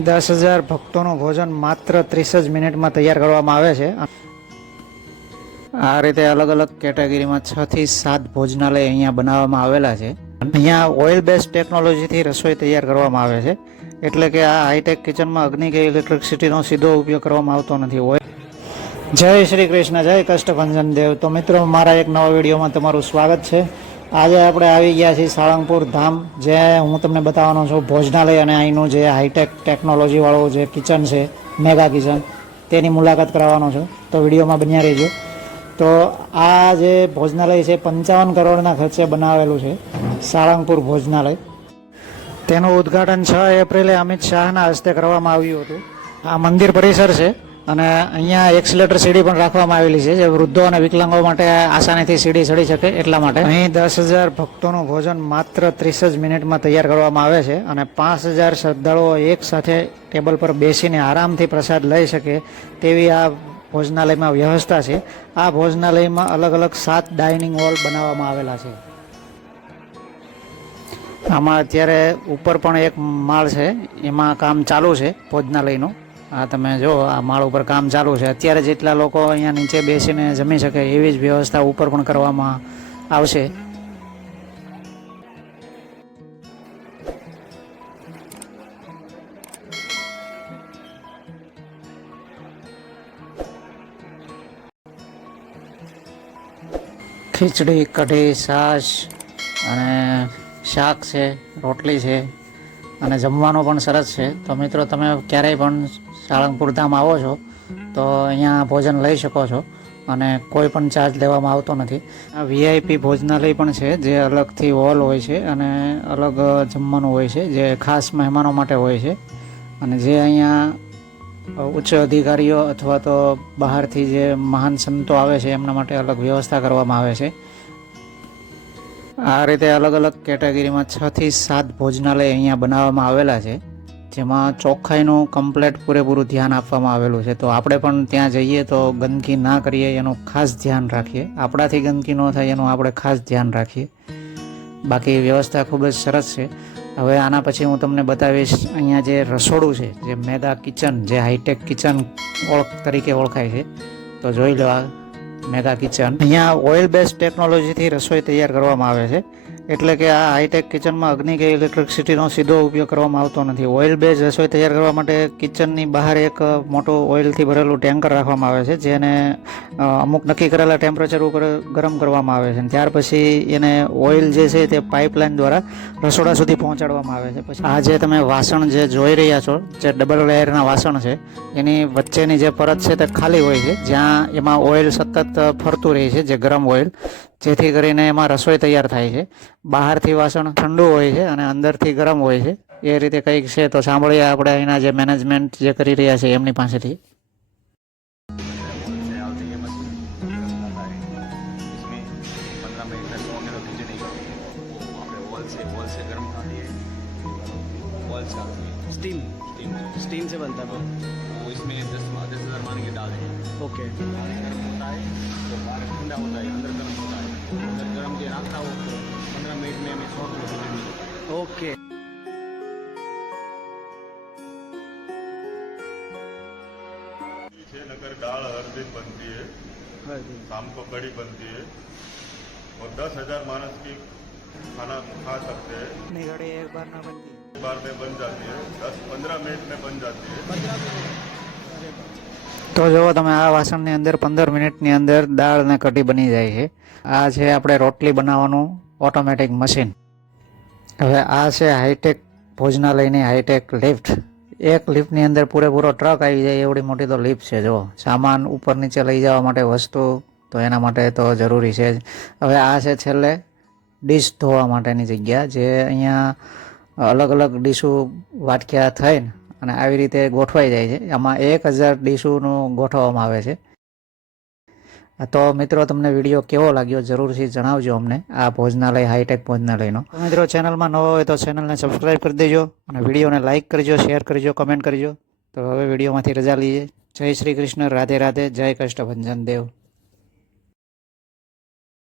અહીં 10,000 ભક્તોનું ભોજન માત્ર 30 જ મિનિટમાં તૈયાર કરવામાં આવે છે। આ રીતે અલગ અલગ કેટેગરીમાં 6 થી 7 ભોજનાલય અહીંયા બનાવવામાં આવેલા છે। અહીંયા ઓઇલ બેઝ ટેકનોલોજીથી રસોઈ તૈયાર કરવામાં આવે છે, એટલે કે આ હાઈટેક કિચનમાં અગ્નિ કે ઇલેક્ટ્રિસિટીનો સીધો ઉપયોગ કરવામાં આવતો નથી। જય શ્રી કૃષ્ણ, જય કષ્ટભંજન દેવ। તો મિત્રો, મારા એક નવા વિડીયોમાં તમારું સ્વાગત છે। આજે આપણે આવી ગયા છીએ સાળંગપુર ધામ, જે હું તમને બતાવવાનો છું ભોજનાલય અને અહીંનું જે હાઈટેક ટેકનોલોજીવાળું જે કિચન છે, મેગા કિચન, તેની મુલાકાત કરાવવાનો છું। તો વિડીયોમાં બન્યા રહેજો। તો આ જે ભોજનાલય છે 55 કરોડના ખર્ચે બનાવેલું છે, સાળંગપુર ભોજનાલય। તેનું ઉદ્ઘાટન 6 એપ્રિલે અમિત શાહના હસ્તે કરવામાં આવ્યું હતું। આ મંદિર પરિસર છે અને અહીંયા એક્સિલેટર સીડી પણ રાખવામાં આવેલી છે, જે વૃદ્ધો અને વિકલાંગો માટે આસાનીથી સીડી ચડી શકે એટલા માટે। અહીં 10,000 ભક્તોનું ભોજન માત્ર 30 જ મિનિટમાં તૈયાર કરવામાં આવે છે અને 5,000 શ્રદ્ધાળુઓ એક સાથે ટેબલ પર બેસીને આરામથી પ્રસાદ લઈ શકે તેવી આ ભોજનાલયમાં વ્યવસ્થા છે। આ ભોજનાલયમાં અલગ અલગ 7 ડાઇનિંગ હોલ બનાવવામાં આવેલા છે। આમાં અત્યારે ઉપર પણ એક માળ છે, એમાં કામ ચાલુ છે ભોજનાલયનું। આ તમે જો, આ માળ ઉપર કામ ચાલુ છે। અત્યારે જેટલા લોકો અહીંયા નીચે બેસીને જમી શકે એવી જ વ્યવસ્થા ઉપર પણ કરવામાં આવશે। ખીચડી, કઢી, છાશ અને શાક છે, રોટલી છે અને જમવાનું પણ સરસ છે। તો મિત્રો, તમે ક્યારેય પણ સાળંગપુર ધામ આવો છો તો અહીંયા ભોજન લઈ શકો છો અને કોઈ પણ ચાર્જ લેવામાં આવતો નથી। આ વીઆઈપી ભોજનાલય પણ છે, જે અલગથી હોલ હોય છે અને અલગ જમવાનું હોય છે, જે ખાસ મહેમાનો માટે હોય છે અને જે અહીંયા ઉચ્ચ અધિકારીઓ અથવા તો બહારથી જે મહાન સંતો આવે છે એમના માટે અલગ વ્યવસ્થા કરવામાં આવે છે। આ રીતે અલગ અલગ કેટેગરીમાં 6 થી 7 ભોજનાલય અહીંયા બનાવવામાં આવેલા છે, જેમાં ચોખ્ખાઈનું કમ્પ્લેટ પૂરેપૂરું ધ્યાન આપવામાં આવેલું છે। તો આપણે પણ ત્યાં જઈએ તો ગંદકી ના કરીએ એનું ખાસ ધ્યાન રાખીએ, આપણાથી ગંદકી ન થાય એનું આપણે ખાસ ધ્યાન રાખીએ। બાકી વ્યવસ્થા ખૂબ જ સરસ છે। હવે આના પછી હું તમને બતાવીશ અહીંયા જે રસોડું છે, જે મેગા કિચન, જે હાઈટેક કિચન તરીકે ઓળખાય છે। તો જોઈ લો, આ મેગા કિચન। અહીંયા ઓઇલ બેઝ ટેકનોલોજીથી રસોઈ તૈયાર કરવામાં આવે છે, એટલે કે આ હાઈટેક કિચનમાં અગ્નિ કે ઇલેક્ટ્રિસિટીનો સીધો ઉપયોગ કરવામાં આવતો નથી। ઓઇલ બેઝ રસોઈ તૈયાર કરવા માટે કિચનની બહાર એક મોટું ઓઇલથી ભરેલું ટેન્કર રાખવામાં આવે છે, જેને અમુક નક્કી કરેલા ટેમ્પરેચર ઉપર ગરમ કરવામાં આવે છે। ત્યાર પછી એને ઓઇલ જે છે તે પાઇપલાઇન દ્વારા રસોડા સુધી પહોંચાડવામાં આવે છે। પછી આ જે તમે વાસણ જે જોઈ રહ્યા છો, જે ડબલ લેયરના વાસણ છે, એની વચ્ચેની જે પરત છે તે ખાલી હોય છે, જ્યાં એમાં ઓઇલ સતત ફરતું રહે છે, જે ગરમ ઓઇલ, જેથી કરીને એમાં રસોઈ તૈયાર થાય છે। બહારથી વાસણ ઠંડુ હોય છે અને અંદરથી ગરમ હોય છે, એ રીતે કંઈક છે। તો સાંભળીએ આપણે અહીંના જે મેનેજમેન્ટ જે કરી રહ્યા છે એમની પાસેથી। स्टीम स्टीम स्टीम से बनता है वो। इसमें 10,000 मान के डाल दें। ओके। गर्म होता है तो बाहर ठंडा होता है, अंदर गर्म होता है। अंदर गर्म के रखता हो तो 15 मिनट में हमें 100 किलो चिकन मिलता है। ओके। नगर दाल हर दिन बनती है, शाम को कड़ी बनती है और 10,000 मानस की खाना खा सकते हैं। एक बार ना बनती है, एक बार में बन जाती है, 10-15 मिनट में बन जाती है। તો જુઓ તમે, આ વાસણની અંદર 15 મિનિટની અંદર દાળ ને કઢી બની જાય છે। આ છે આપણે રોટલી બનાવવાનું ઓટોમેટિક મશીન। હવે આ છે હાઈટેક ભોજનાલયની હાઈટેક લિફ્ટ। એક લિફ્ટની અંદર પૂરેપૂરો ટ્રક આવી જાય એવડી મોટી તો લિફ્ટ છે। જો સામાન ઉપર નીચે લઈ જવા માટે વસ્તુ, તો એના માટે તો જરૂરી છે જ। હવે આ છે છેલ્લે ડીશ ધોવા માટેની જગ્યા, જે અહીંયા અલગ અલગ ડીશો વાટક્યા થઈને અને આવી રીતે ગોઠવાઈ જાય છે। આમાં 1,000 ડીશોનું ગોઠવવામાં આવે છે। તો મિત્રો, તમને વિડીયો કેવો લાગ્યો જરૂરથી જણાવજો અમને, આ ભોજનાલય હાઈટેક ભોજનાલયનો। તો મિત્રો, ચેનલમાં નવો હોય તો ચેનલને સબસ્ક્રાઈબ કરી દેજો અને વિડીયોને લાઇક કરજો, શેર કરજો, કમેન્ટ કરજો। તો હવે વિડીયોમાંથી રજા લઈએ। જય શ્રી કૃષ્ણ, રાધે રાધે, જય કષ્ટભંજન દેવ।